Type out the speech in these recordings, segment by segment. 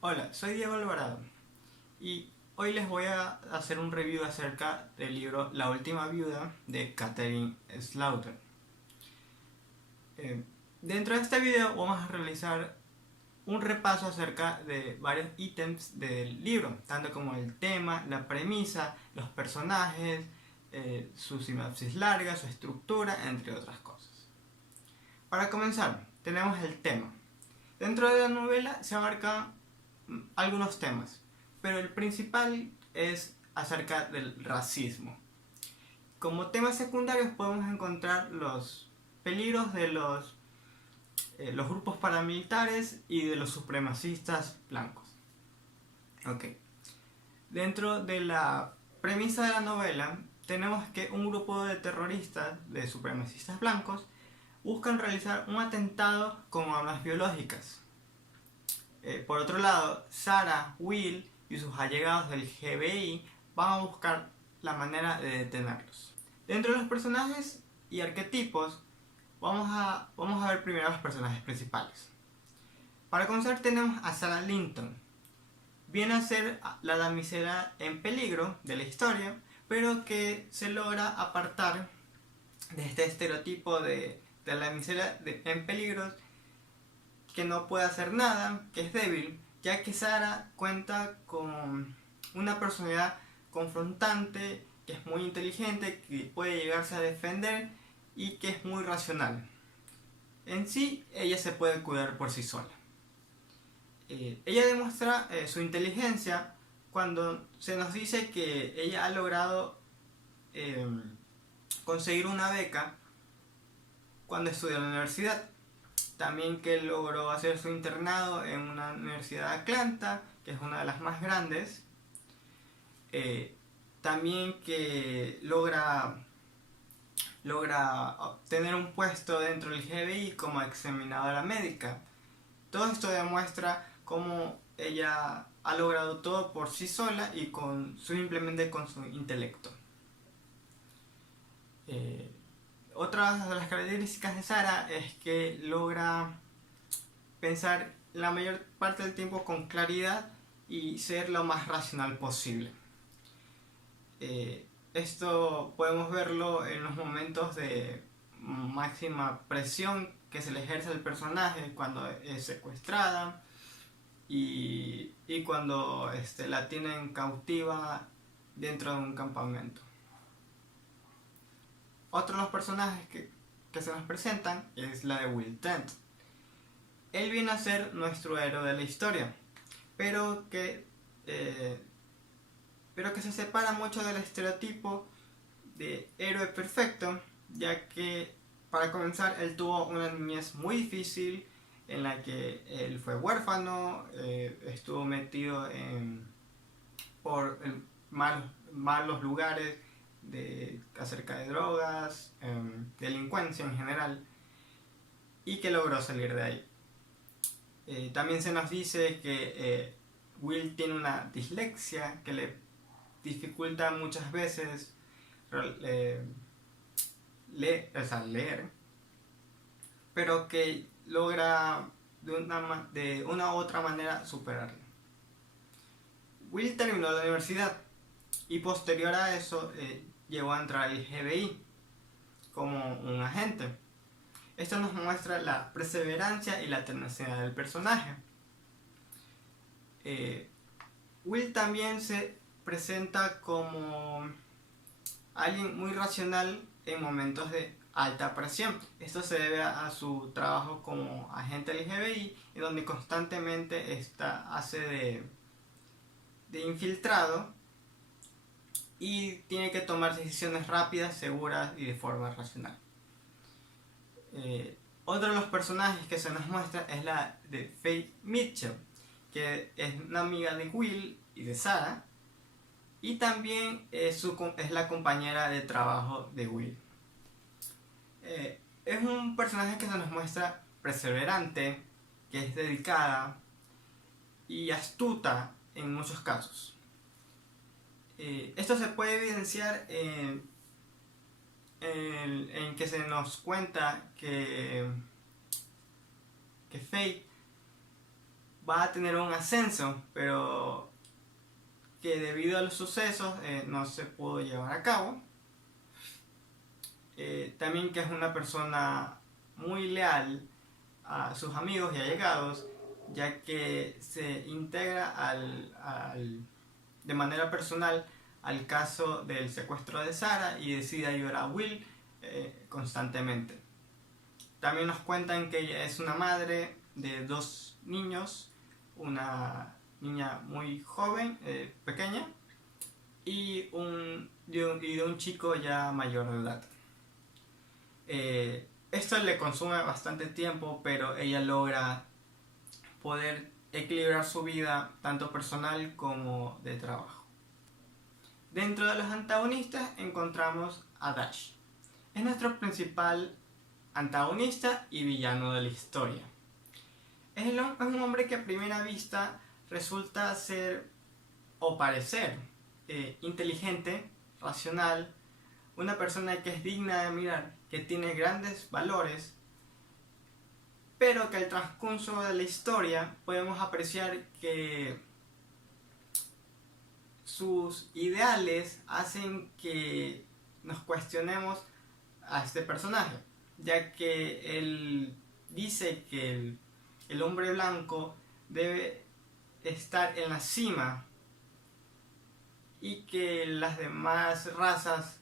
Hola, soy Diego Alvarado y hoy les voy a hacer un review acerca del libro La última viuda de Catherine Slaughter. Eh, Dentro de este video vamos a realizar un repaso acerca de varios ítems del libro, tanto como el tema, la premisa, los personajes, su sinopsis larga, su estructura, entre otras cosas. Para comenzar, tenemos el tema. Dentro de la novela se abarcan algunos temas, pero el principal es acerca del racismo. Como temas secundarios podemos encontrar los peligros de los grupos paramilitares y de los supremacistas blancos. Ok. Dentro de la premisa de la novela tenemos que un grupo de terroristas, de supremacistas blancos, buscan realizar un atentado con armas biológicas. Por otro lado, Sarah, Will y sus allegados del FBI van a buscar la manera de detenerlos. Dentro de los personajes y arquetipos, vamos a ver primero a los personajes principales. Para comenzar tenemos a Sarah Linton. Viene a ser la damisela en peligro de la historia, pero que se logra apartar de este estereotipo de la damisela en peligro que no puede hacer nada, que es débil, ya que Sarah cuenta con una personalidad confrontante, que es muy inteligente, que puede llegarse a defender y que es muy racional. En sí, ella se puede cuidar por sí sola. Ella demuestra su inteligencia cuando se nos dice que ella ha logrado eh, conseguir una beca cuando estudia en la universidad. También que logró hacer su internado en una universidad de Atlanta, que es una de las más grandes. También que logra obtener un puesto dentro del FBI como examinadora médica. Todo esto demuestra cómo ella ha logrado todo por sí sola y simplemente con su intelecto. Eh, Otra de las características de Sara es que logra pensar la mayor parte del tiempo con claridad y ser lo más racional posible. Esto podemos verlo en los momentos de máxima presión que se le ejerce al personaje cuando es secuestrada y cuando la tienen cautiva dentro de un campamento. Otro de los personajes que se nos presentan es la de Will Trent. Él viene a ser nuestro héroe de la historia, pero que, eh, pero que se separa mucho del estereotipo de héroe perfecto, ya que para comenzar él tuvo una niñez muy difícil en la que él fue huérfano, estuvo metido por malos lugares acerca de drogas, delincuencia en general, y que logró salir de ahí. También se nos dice que Will tiene una dislexia que le dificulta muchas veces eh, leer, pero que logra de una u otra manera superarlo. Will terminó la universidad y posterior a eso llegó a entrar al FBI como un agente. Esto nos muestra la perseverancia y la tenacidad del personaje. Eh, Will también se presenta como alguien muy racional en momentos de alta presión. Esto se debe a su trabajo como agente del FBI, en donde constantemente hace de infiltrado y tiene que tomar decisiones rápidas, seguras y de forma racional. Otro de los personajes que se nos muestra es la de Faith Mitchell, que es una amiga de Will y de Sarah, y también es la compañera de trabajo de Will. Es un personaje que se nos muestra perseverante, que es dedicada y astuta en muchos casos. Esto se puede evidenciar en que se nos cuenta que Faith va a tener un ascenso, pero que debido a los sucesos no se pudo llevar a cabo. También que es una persona muy leal a sus amigos y allegados, ya que se integra de manera personal al caso del secuestro de Sarah y decide ayudar a Will constantemente. También nos cuentan que ella es una madre de 2 niños, una niña muy joven, pequeña, y de un chico ya mayor de edad. Esto le consume bastante tiempo, pero ella logra poder equilibrar su vida tanto personal como de trabajo. Dentro de los antagonistas encontramos a Dash. Es nuestro principal antagonista y villano de la historia. Es un hombre que a primera vista resulta ser o parecer inteligente, racional, una persona que es digna de mirar, que tiene grandes valores, pero que al transcurso de la historia podemos apreciar que sus ideales hacen que nos cuestionemos a este personaje, ya que él dice que el hombre blanco debe estar en la cima y que las demás razas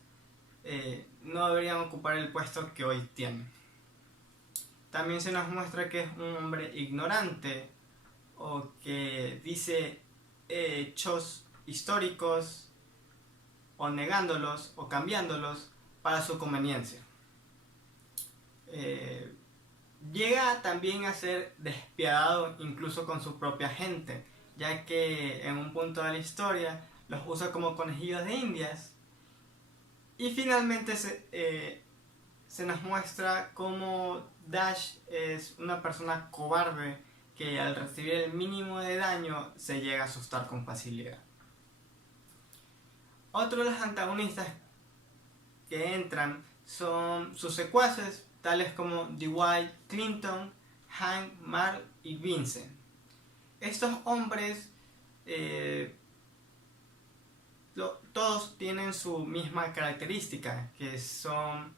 no deberían ocupar el puesto que hoy tienen. También se nos muestra que es un hombre ignorante o que dice hechos históricos o negándolos o cambiándolos para su conveniencia. Llega también a ser despiadado incluso con su propia gente, ya que en un punto de la historia los usa como conejillos de indias. Y finalmente se nos muestra cómo Dash es una persona cobarde que al recibir el mínimo de daño se llega a asustar con facilidad. Otro de los antagonistas que entran son sus secuaces, tales como Dwight Clinton, Hank, Mark y Vincent. Estos hombres todos tienen su misma característica, que son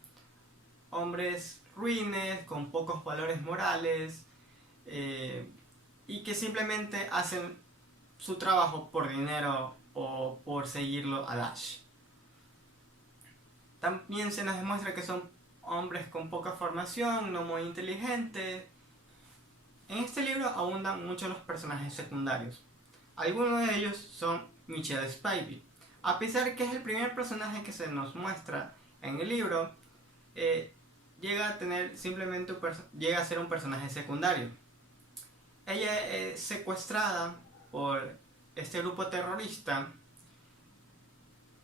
hombres ruines, con pocos valores morales, y que simplemente hacen su trabajo por dinero o por seguirlo a Dash. También se nos demuestra que son hombres con poca formación, no muy inteligentes. En este libro abundan mucho los personajes secundarios. Algunos de ellos son Michelle Spivey. A pesar que es el primer personaje que se nos muestra en el libro, llega a ser un personaje secundario. Ella es secuestrada por este grupo terrorista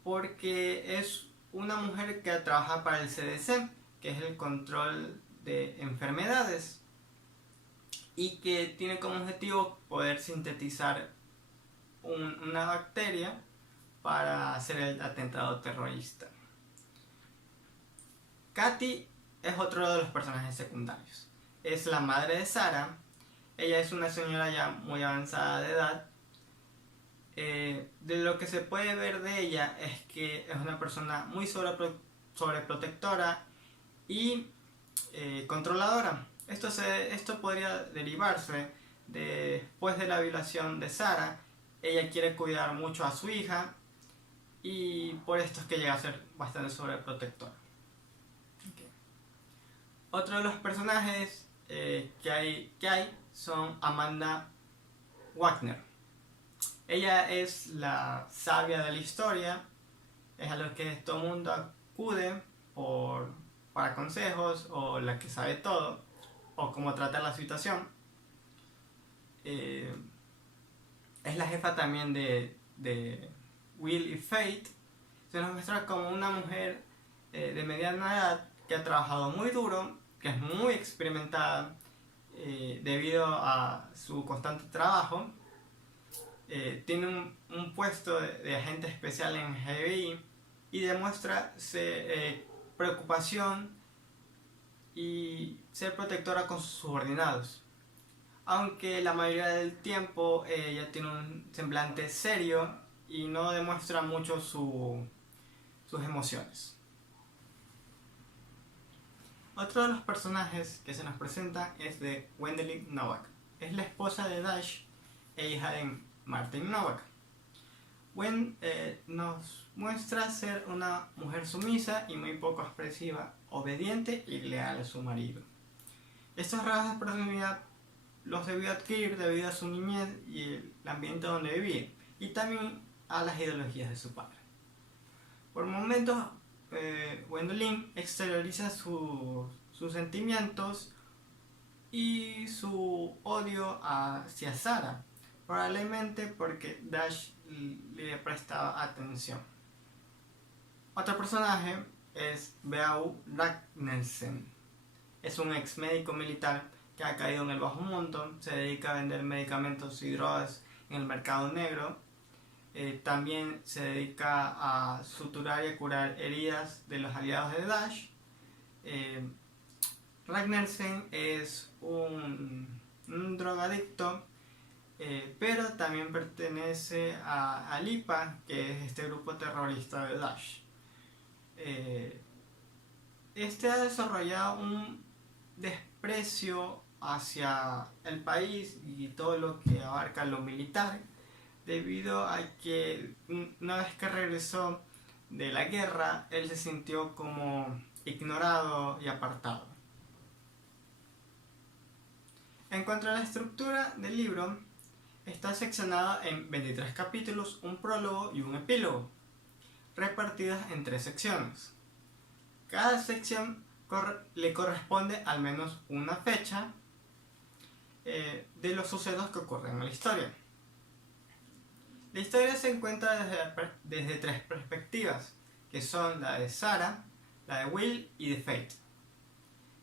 porque es una mujer que trabaja para el CDC, que es el control de enfermedades, y que tiene como objetivo poder sintetizar una bacteria para hacer el atentado terrorista. Katy es otro de los personajes secundarios. Es la madre de Sarah. Ella es una señora ya muy avanzada de edad. De lo que se puede ver de ella es que es una persona muy sobreprotectora y controladora. Esto podría derivarse después de la violación de Sarah. Ella quiere cuidar mucho a su hija y por esto es que llega a ser bastante sobreprotectora. Okay. Otro de los personajes que hay son Amanda Wagner. Ella es la sabia de la historia, es a lo que todo el mundo acude para consejos, o la que sabe todo, o cómo tratar la situación. Es la jefa también de Will y Fate. Se nos muestra como una mujer de mediana edad que ha trabajado muy duro, que es muy experimentada debido a su constante trabajo. Tiene un puesto de agente especial en FBI y demuestra preocupación y ser protectora con sus subordinados. aunque la mayoría del tiempo ella tiene un semblante serio y no demuestra mucho sus emociones. Otro de los personajes que se nos presentan es de Gwendolyn Novak. Es la esposa de Dash e hija de Martin Novak. Gwen nos muestra ser una mujer sumisa y muy poco expresiva, obediente y leal a su marido. Estos rasgos de personalidad los debió adquirir debido a su niñez y el ambiente donde vivía, y también a las ideologías de su padre. Por momentos, Gwendolyn exterioriza sus sentimientos y su odio hacia Sarah, probablemente porque Dash le prestaba atención. Otro personaje es Beau Ragnersen. Es un ex médico militar que ha caído en el bajo mundo, se dedica a vender medicamentos y drogas en el mercado negro. También se dedica a suturar y a curar heridas de los aliados de Dash. Ragnersen es un drogadicto, pero también pertenece a Lipa, que es este grupo terrorista de Dash. Este ha desarrollado un desprecio hacia el país y todo lo que abarca lo militar, debido a que una vez que regresó de la guerra, él se sintió como ignorado y apartado. En cuanto a la estructura del libro, está seccionado en 23 capítulos, un prólogo y un epílogo, repartidas en 3 secciones. Cada sección le corresponde al menos una fecha de los sucesos que ocurren en la historia. La historia se encuentra desde 3 perspectivas, que son la de Sarah, la de Will y de Fate,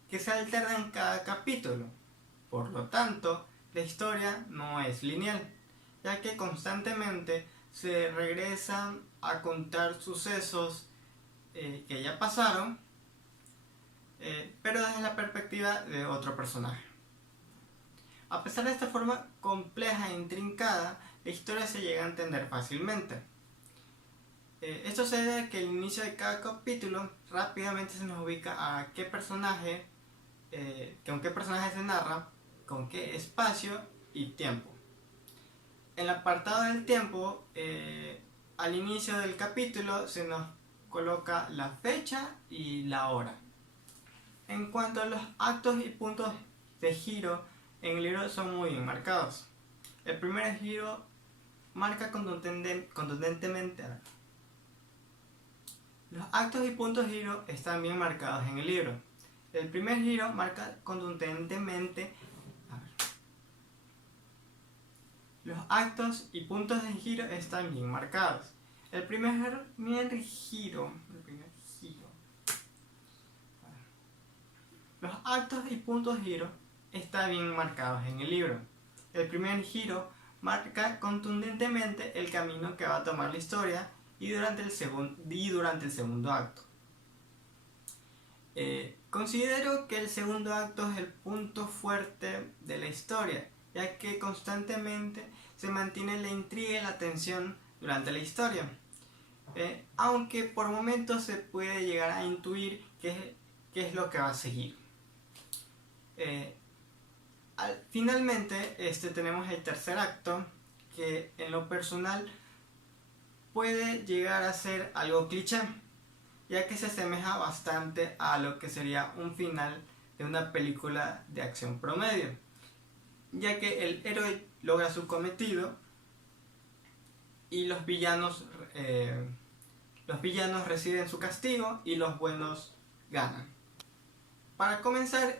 que se alternan en cada capítulo. Por lo tanto, la historia no es lineal, ya que constantemente se regresan a contar sucesos que ya pasaron, pero desde la perspectiva de otro personaje. A pesar de esta forma compleja e intrincada, la historia se llega a entender fácilmente. Esto se debe a que al inicio de cada capítulo rápidamente se nos ubica a qué personaje, con qué personaje se narra, con qué espacio y tiempo. En el apartado del tiempo, al inicio del capítulo se nos coloca la fecha y la hora. En cuanto a los actos y puntos de giro en el libro, son muy bien marcados. El primer giro marca contundentemente. Los actos y puntos de giro están bien marcados en el libro. El primer giro marca contundentemente. Los actos y puntos de giro están bien marcados. El primer giro. Los actos y puntos de giro están bien marcados en el libro. El primer giro marca contundentemente el camino que va a tomar la historia y durante el segundo acto. Considero que el segundo acto es el punto fuerte de la historia, ya que constantemente se mantiene la intriga y la tensión durante la historia. Aunque por momentos se puede llegar a intuir qué es lo que va a seguir. Finalmente tenemos el tercer acto, que en lo personal puede llegar a ser algo cliché, ya que se asemeja bastante a lo que sería un final de una película de acción promedio, ya que el héroe logra su cometido y los villanos reciben su castigo y los buenos ganan. Para comenzar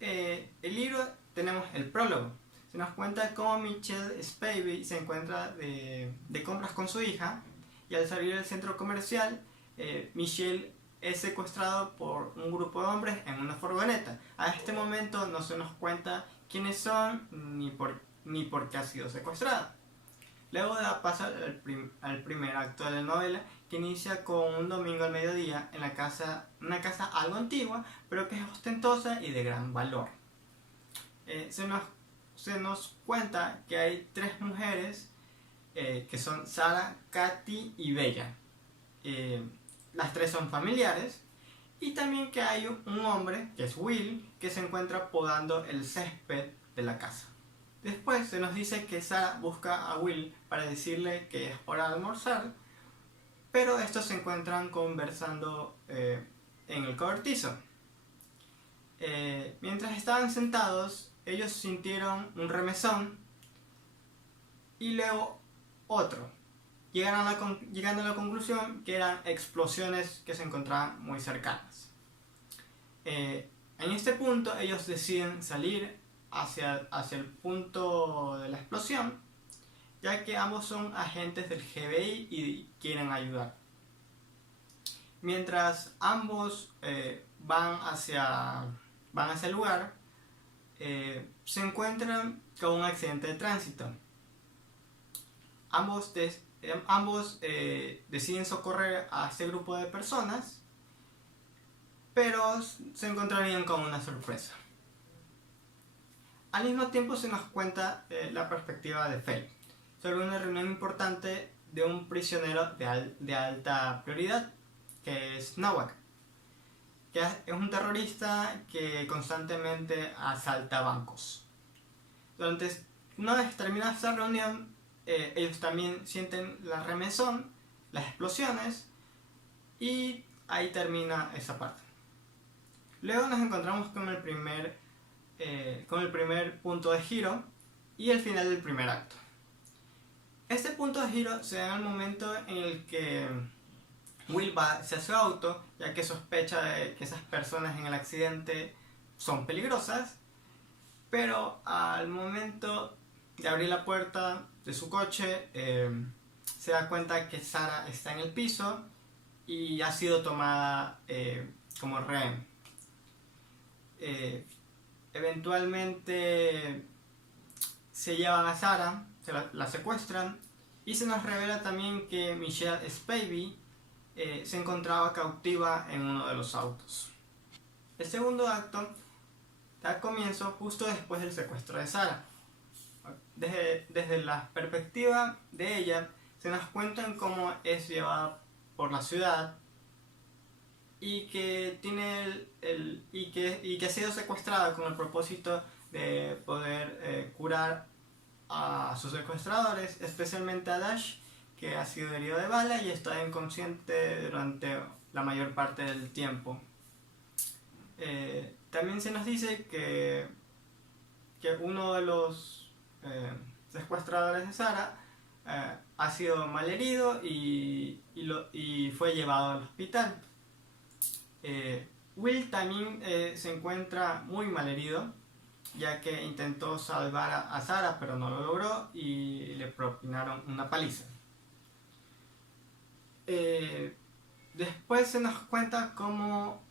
el libro tenemos el prólogo. Se nos cuenta cómo Michelle Spivey se encuentra de compras con su hija, y al salir del centro comercial, Michelle es secuestrado por un grupo de hombres en una furgoneta. A este momento no se nos cuenta quiénes son ni por qué ha sido secuestrada. Luego da paso al primer acto de la novela, que inicia con un domingo al mediodía en una casa algo antigua, pero que es ostentosa y de gran valor. Se nos se nos cuenta que hay tres mujeres que son Sarah, Katy y Bella. Las tres son familiares. Y también que hay un hombre, que es Will, que se encuentra podando el césped de la casa. Después se nos dice que Sarah busca a Will para decirle que es hora de almorzar, pero estos se encuentran conversando en el cobertizo. Mientras estaban sentados, ellos sintieron un remesón y luego otro, llegando a la conclusión que eran explosiones que se encontraban muy cercanas. En este punto ellos deciden salir hacia el punto de la explosión, ya que ambos son agentes del FBI y quieren ayudar. Mientras ambos van hacia el lugar, se encuentran con un accidente de tránsito. Ambos deciden socorrer a este grupo de personas, pero se encontrarían con una sorpresa. Al mismo tiempo se nos cuenta la perspectiva de Faye sobre una reunión importante de un prisionero de alta prioridad, que es Nawak, que es un terrorista que constantemente asalta bancos. Entonces, una vez terminada esta reunión, ellos también sienten la remesón, las explosiones, y ahí termina esa parte. Luego nos encontramos con el primer punto de giro y el final del primer acto. Este punto de giro se da en el momento en el que Will va hacia su auto, ya que sospecha de que esas personas en el accidente son peligrosas, pero al momento de abrir la puerta de su coche, se da cuenta que Sarah está en el piso y ha sido tomada como rehén. Eventualmente se llevan a Sarah, la secuestran, y se nos revela también que Michelle Spivey se encontraba cautiva en uno de los autos. El segundo acto da comienzo justo después del secuestro de Sarah. Desde la perspectiva de ella, se nos cuentan cómo es llevada por la ciudad y que ha sido secuestrada con el propósito de poder curar a sus secuestradores, especialmente a Dash, que ha sido herido de bala y está inconsciente durante la mayor parte del tiempo. También se nos dice que uno de los secuestradores de Sarah ha sido malherido y fue llevado al hospital. Will también se encuentra muy malherido, ya que intentó salvar a Sarah pero no lo logró y le propinaron una paliza. Después se nos cuenta cómo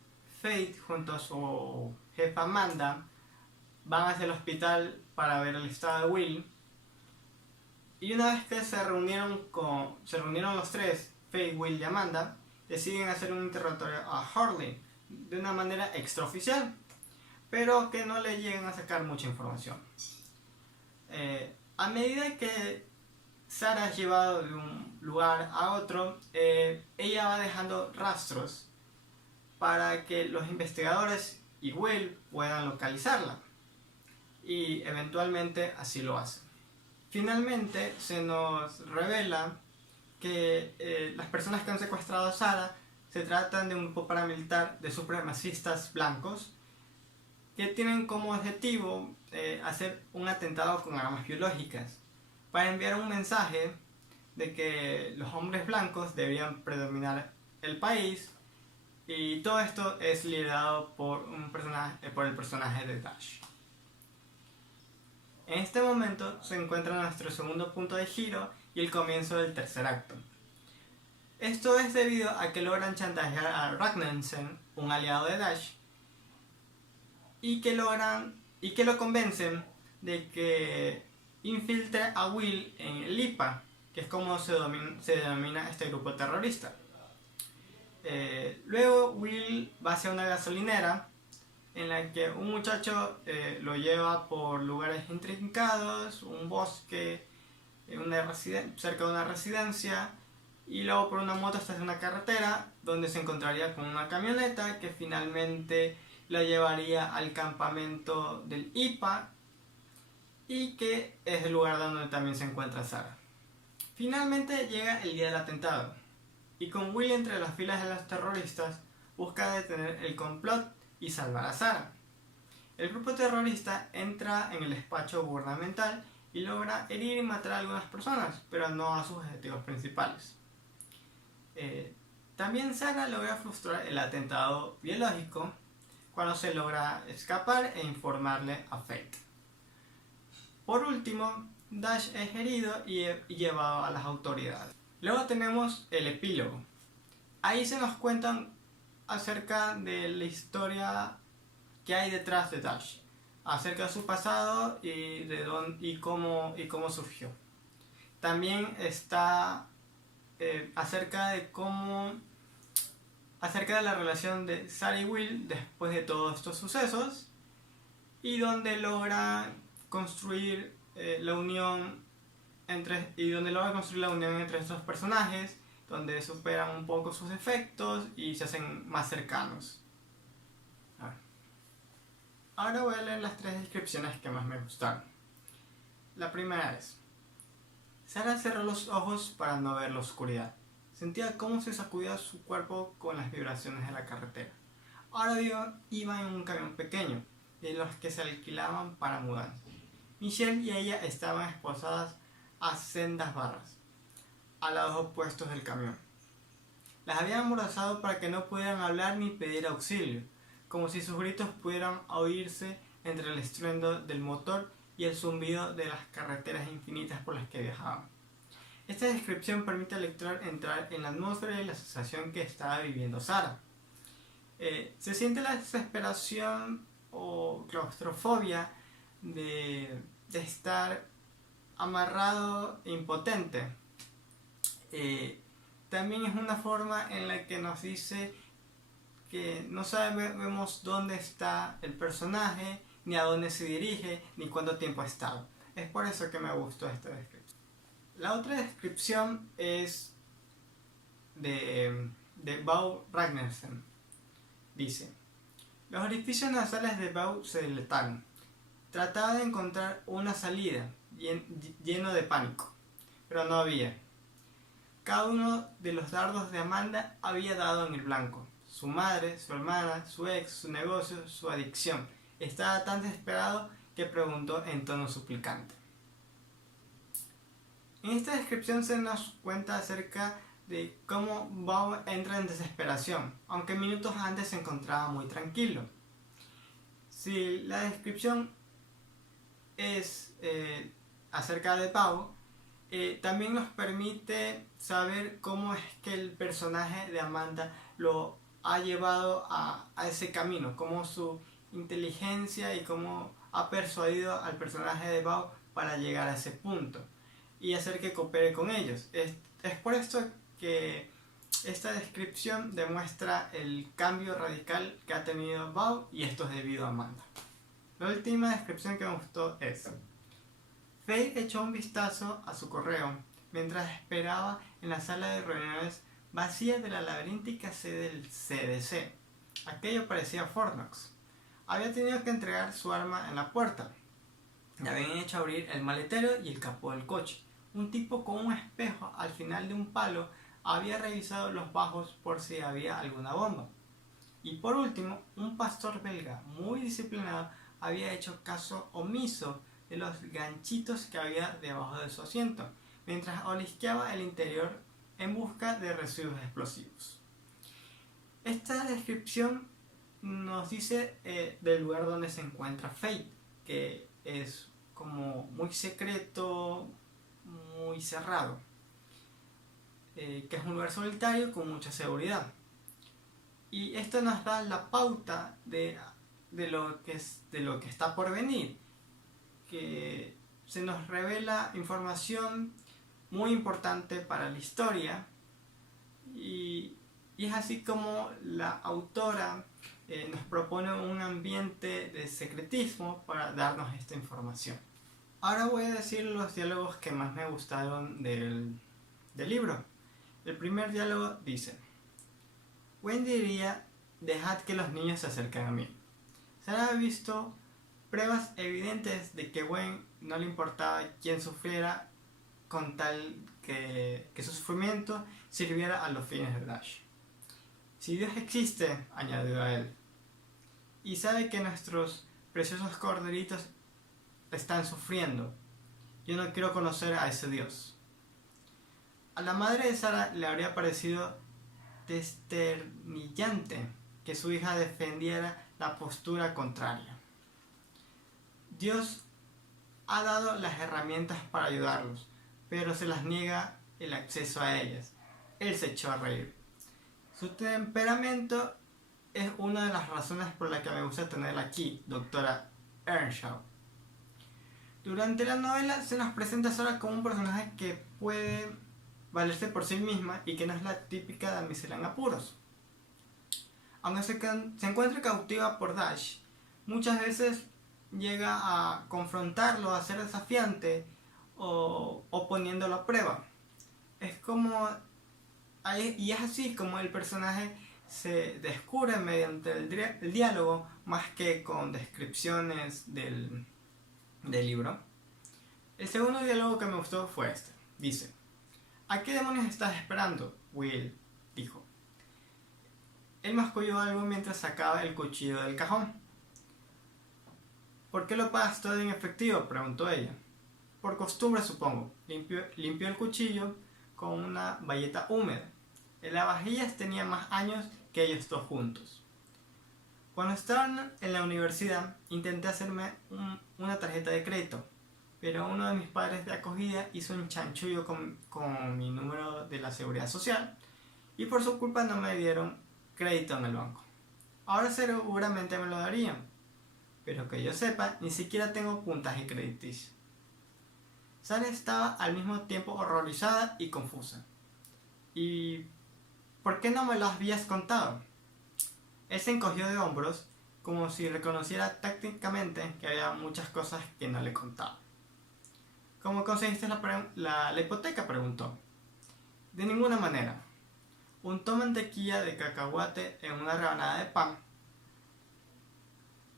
Faith junto a su jefa Amanda van hacia el hospital para ver el estado de Will, y una vez que se reunieron los tres, Faith, Will y Amanda, deciden hacer un interrogatorio a Harley de una manera extraoficial, pero que no le llegan a sacar mucha información. A medida que Sarah es llevada de un lugar a otro, ella va dejando rastros para que los investigadores y Will puedan localizarla, y eventualmente así lo hacen. Finalmente se nos revela que las personas que han secuestrado a Sarah se tratan de un grupo paramilitar de supremacistas blancos que tienen como objetivo hacer un atentado con armas biológicas para enviar un mensaje de que los hombres blancos deberían predominar el país, y todo esto es liderado por el personaje de Dash. En este momento se encuentra nuestro segundo punto de giro y el comienzo del tercer acto. Esto es debido a que logran chantajear a Ragnarsson, un aliado de Dash, y que lo convencen de que infiltre a Will en el IPA, que es como se denomina este grupo terrorista. Luego Will va hacia una gasolinera en la que un muchacho lo lleva por lugares intrincados, un bosque, cerca de una residencia, y luego por una moto hasta una carretera donde se encontraría con una camioneta que finalmente lo llevaría al campamento del IPA y que es el lugar donde también se encuentra Sarah. Finalmente llega el día del atentado y con Will entre las filas de los terroristas busca detener el complot y salvar a Sarah. El grupo terrorista entra en el despacho gubernamental y logra herir y matar a algunas personas, pero no a sus objetivos principales. También Sarah logra frustrar el atentado biológico cuando se logra escapar e informarle a Faith. Por último, Dash es herido y llevado a las autoridades. Luego tenemos el epílogo. Ahí se nos cuentan acerca de la historia que hay detrás de Dash, acerca de su pasado y cómo surgió. También está acerca de la relación de Sarah y Will después de todos estos sucesos y donde logra construir la unión entre estos personajes, donde superan un poco sus defectos y se hacen más cercanos. Ahora voy a leer las 3 descripciones que más me gustaron. La primera es: Sarah cerró los ojos para no ver la oscuridad. Sentía cómo se sacudía su cuerpo con las vibraciones de la carretera. Ahora iba en un camión pequeño, de los que se alquilaban para mudanza. Michelle y ella estaban esposadas a sendas barras, a lados opuestos del camión. Las habían amordazado para que no pudieran hablar ni pedir auxilio, como si sus gritos pudieran oírse entre el estruendo del motor y el zumbido de las carreteras infinitas por las que viajaban. Esta descripción permite al lector entrar en la atmósfera y la sensación que estaba viviendo Sarah. Se siente la desesperación o claustrofobia de estar amarrado e impotente. También es una forma en la que nos dice que no sabemos dónde está el personaje, ni a dónde se dirige, ni cuánto tiempo ha estado. Es por eso que me gustó esta descripción. La otra descripción es de Bo Ragnarsson. Dice: los orificios nasales de Bo se dilataron. Trataba de encontrar una salida, lleno de pánico, pero no había. Cada uno de los dardos de Amanda había dado en el blanco. Su madre, su hermana, su ex, su negocio, su adicción. Estaba tan desesperado que preguntó en tono suplicante. En esta descripción se nos cuenta acerca de cómo Bob entra en desesperación, aunque minutos antes se encontraba muy tranquilo. Si la descripción es acerca de Bob, también nos permite saber cómo es que el personaje de Amanda lo ha llevado a ese camino, cómo su inteligencia y cómo ha persuadido al personaje de Bob para llegar a ese punto y hacer que coopere con ellos. Es por esto que esta descripción demuestra el cambio radical que ha tenido Bob, y esto es debido a Amanda. La última descripción que me gustó es: Faye echó un vistazo a su correo mientras esperaba en la sala de reuniones vacía de la laberíntica sede del CDC. Aquello parecía Fornox. Había tenido que entregar su arma en la puerta. Le habían hecho abrir el maletero y el capó del coche. Un tipo con un espejo al final de un palo había revisado los bajos por si había alguna bomba. Y por último, un pastor belga muy disciplinado había hecho caso omiso de los ganchitos que había debajo de su asiento, mientras olisqueaba el interior en busca de residuos explosivos. Esta descripción nos dice del lugar donde se encuentra Faith, que es como muy secreto, muy cerrado, que es un lugar solitario con mucha seguridad. Y esto nos da la pauta de lo que está por venir, que se nos revela información muy importante para la historia, y es así como la autora nos propone un ambiente de secretismo para darnos esta información. Ahora voy a decir los diálogos que más me gustaron del libro. El primer diálogo dice: Wayne diría, dejad que los niños se acerquen a mí. Se han visto pruebas evidentes de que Wayne no le importaba quién sufriera con tal que su sufrimiento sirviera a los fines de Dash. Si Dios existe, añadió a él, y sabe que nuestros preciosos corderitos están sufriendo, yo no quiero conocer a ese Dios. A la madre de Sara le habría parecido desternillante que su hija defendiera la postura contraria. Dios ha dado las herramientas para ayudarlos, pero se las niega el acceso a ellas. Él se echó a reír. Su temperamento es una de las razones por las que me gusta tenerla aquí, doctora Earnshaw. Durante la novela se nos presenta a Sara como un personaje que puede valerse por sí misma y que no es la típica damisela en apuros. Aunque se encuentre cautiva por Dash, muchas veces llega a confrontarlo, a ser desafiante o poniéndolo a prueba. Y es así como el personaje se descubre mediante el diálogo más que con descripciones del libro. El segundo diálogo que me gustó fue este. Dice: ¿A qué demonios estás esperando? Will dijo. Él masculló algo mientras sacaba el cuchillo del cajón. ¿Por qué lo pagas todo en efectivo?, preguntó ella. Por costumbre, supongo. Limpió el cuchillo con una bayeta húmeda. El lavavajillas tenía más años que ellos dos juntos. Cuando estaba en la universidad, intenté hacerme una tarjeta de crédito, pero uno de mis padres de acogida hizo un chanchullo con mi número de la seguridad social y por su culpa no me dieron crédito en el banco. Ahora seguramente me lo darían, pero que yo sepa, ni siquiera tengo puntaje crediticio. Sara estaba al mismo tiempo horrorizada y confusa. ¿Y por qué no me lo habías contado? Él se encogió de hombros, como si reconociera tácticamente que había muchas cosas que no le contaba. ¿Cómo conseguiste la hipoteca?, preguntó. De ninguna manera. Untó mantequilla de cacahuate en una rebanada de pan.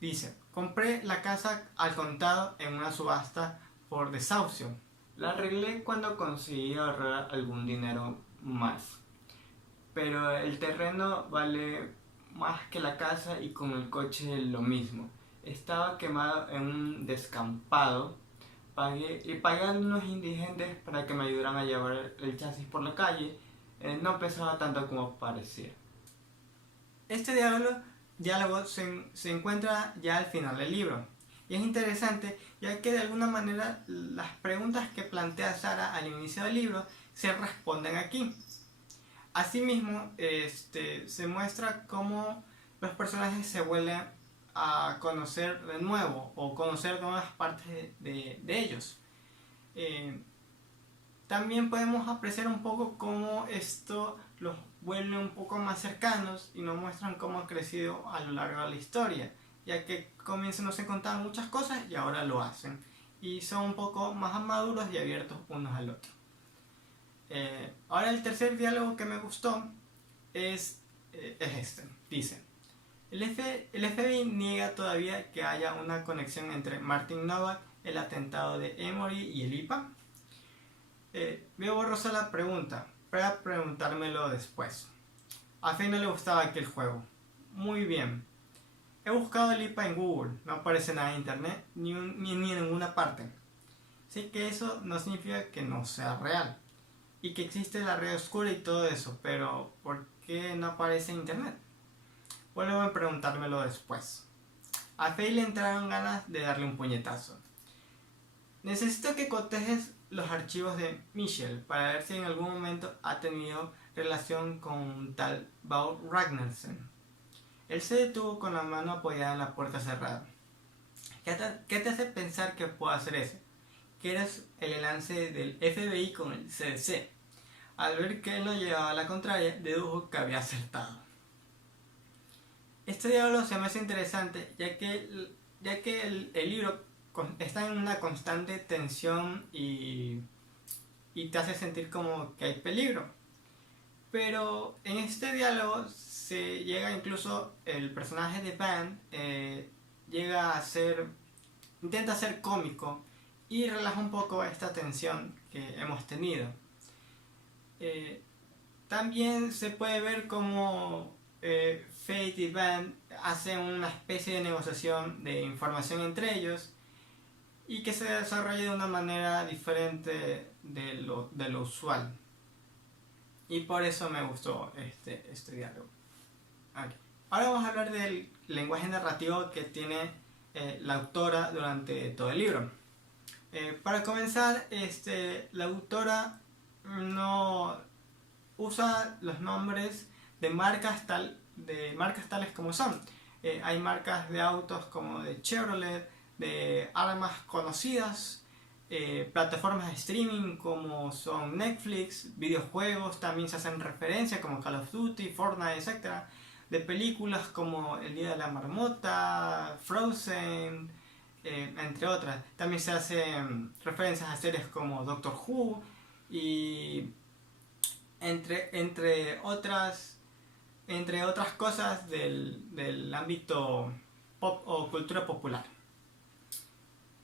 Dice: compré la casa al contado en una subasta por desahucio. La arreglé cuando conseguí ahorrar algún dinero más. Pero el terreno vale más que la casa y con el coche lo mismo. Estaba quemado en un descampado. Pagué a unos indigentes para que me ayudaran a llevar el chasis por la calle. No pesaba tanto como parecía. Este diálogo se encuentra ya al final del libro. Y es interesante, ya que de alguna manera las preguntas que plantea Sara al inicio del libro se responden aquí. Asimismo, se muestra cómo los personajes se vuelven a conocer de nuevo o conocer nuevas partes de ellos. También podemos apreciar un poco cómo esto los vuelve un poco más cercanos y nos muestran cómo han crecido a lo largo de la historia, ya que comienzan no se contaban muchas cosas y ahora lo hacen y son un poco más maduros y abiertos unos al otro. Ahora el tercer diálogo que me gustó es este. Dice: el FBI niega todavía que haya una conexión entre Martin Novak, el atentado de Emory y el IPA. Veo borrosa la pregunta para preguntármelo después. A Faye no le gustaba aquel juego. Muy bien. He buscado el IPA en Google, no aparece nada en internet ni en ninguna parte. Sé que eso no significa que no sea real y que existe la red oscura y todo eso, pero ¿por qué no aparece en internet? Vuelvo a preguntármelo después. A Faye le entraron ganas de darle un puñetazo. Necesito que cotejes los archivos de Michelle para ver si en algún momento ha tenido relación con un tal Baur Ragnarsson. Él se detuvo con la mano apoyada en la puerta cerrada. ¿Qué te hace pensar que puedo hacer eso? Que eres el enlace del FBI con el CDC. Al ver que él no llevaba la contraria, dedujo que había acertado. Este diálogo se me hace interesante ya que el libro está en una constante tensión y te hace sentir como que hay peligro. Pero en este diálogo se llega incluso el personaje de Van llega a ser, intenta ser cómico y relaja un poco esta tensión que hemos tenido. Eh, También se puede ver como Fate y Van hacen una especie de negociación de información entre ellos y que se desarrolla de una manera diferente de lo usual. Y por eso me gustó este diálogo. Okay. Ahora vamos a hablar del lenguaje narrativo que tiene la autora durante todo el libro. Para comenzar, la autora no usa los nombres de de marcas tales como son. Hay marcas de autos como de Chevrolet, de armas conocidas, plataformas de streaming como son Netflix, videojuegos también se hacen referencia como Call of Duty, Fortnite, etc. De películas como El Día de la Marmota, Frozen, entre otras. También se hacen referencias a series como Doctor Who y entre otras cosas del ámbito pop o cultura popular.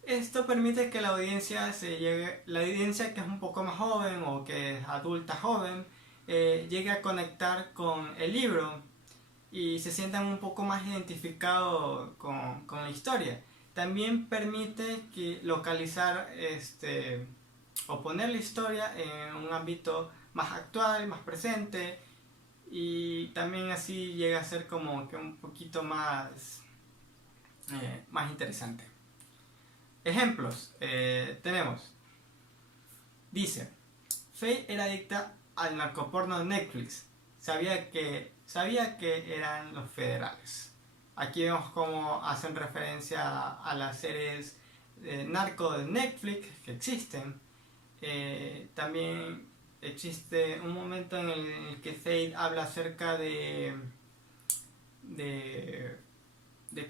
Esto permite que la audiencia que es un poco más joven o que es adulta joven, llegue a conectar con el libro y se sientan un poco más identificados con la historia. También permite que localizar o poner la historia en un ámbito más actual, más presente, y también así llega a ser como que un poquito más interesante. Ejemplos, tenemos, dice, Faye era adicta al narcoporno de Netflix, sabía que eran los federales. Aquí vemos cómo hacen referencia a las series narco de Netflix que existen. También existe un momento en el que Fate habla acerca de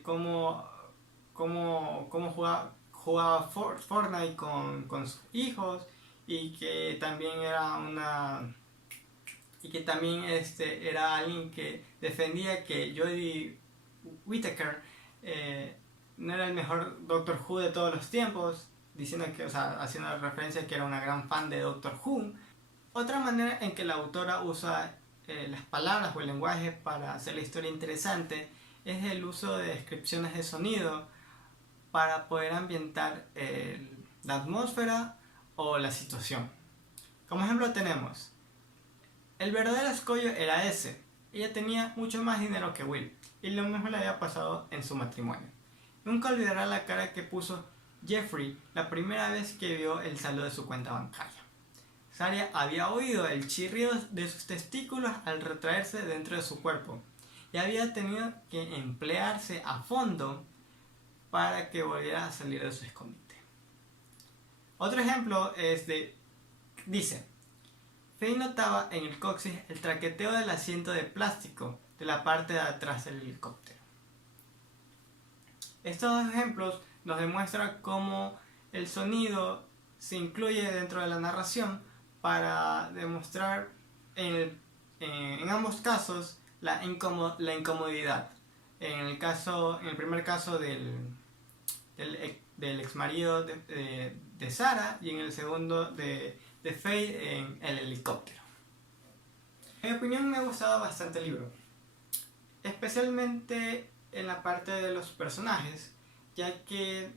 cómo jugaba Fortnite con sus hijos y que también era alguien que defendía que Jodie Whittaker no era el mejor Doctor Who de todos los tiempos, diciendo que, o sea, haciendo referencia a que era una gran fan de Doctor Who. Otra manera en que la autora usa las palabras o el lenguaje para hacer la historia interesante es el uso de descripciones de sonido para poder ambientar la atmósfera o la situación. Como ejemplo tenemos, el verdadero escollo era ese. Ella tenía mucho más dinero que Will y lo mismo le había pasado en su matrimonio. Nunca olvidará la cara que puso Jeffrey la primera vez que vio el saldo de su cuenta bancaria. Saria había oído el chirrido de sus testículos al retraerse dentro de su cuerpo y había tenido que emplearse a fondo para que volviera a salir de su escondite. Otro ejemplo dice, Faye notaba en el coxis el traqueteo del asiento de plástico de la parte de atrás del helicóptero. Estos dos ejemplos nos demuestran cómo el sonido se incluye dentro de la narración para demostrar en ambos casos la incomodidad. En el primer caso del ex marido de Sarah y en el segundo de Faye en el helicóptero. En mi opinión me ha gustado bastante el libro, especialmente en la parte de los personajes, ya que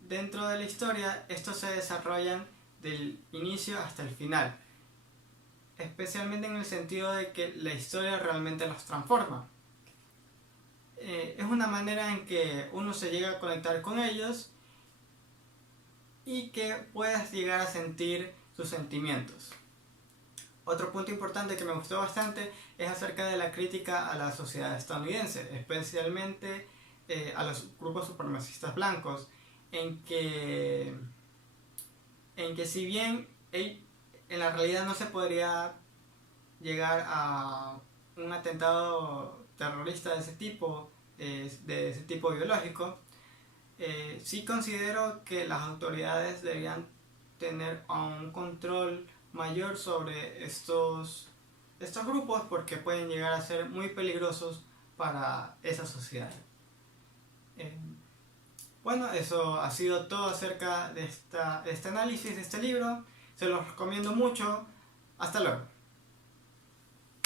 dentro de la historia estos se desarrollan del inicio hasta el final, especialmente en el sentido de que la historia realmente los transforma. Es una manera en que uno se llega a conectar con ellos y que puedas llegar a sentir sus sentimientos. Otro punto importante que me gustó bastante es acerca de la crítica a la sociedad estadounidense, especialmente a los grupos supremacistas blancos, en que si bien en la realidad no se podría llegar a un atentado terrorista de ese tipo biológico, sí considero que las autoridades deberían tener un control mayor sobre estos grupos, porque pueden llegar a ser muy peligrosos para esa sociedad. Eh, bueno, eso ha sido todo acerca de este análisis de este libro. Se los recomiendo mucho. Hasta luego.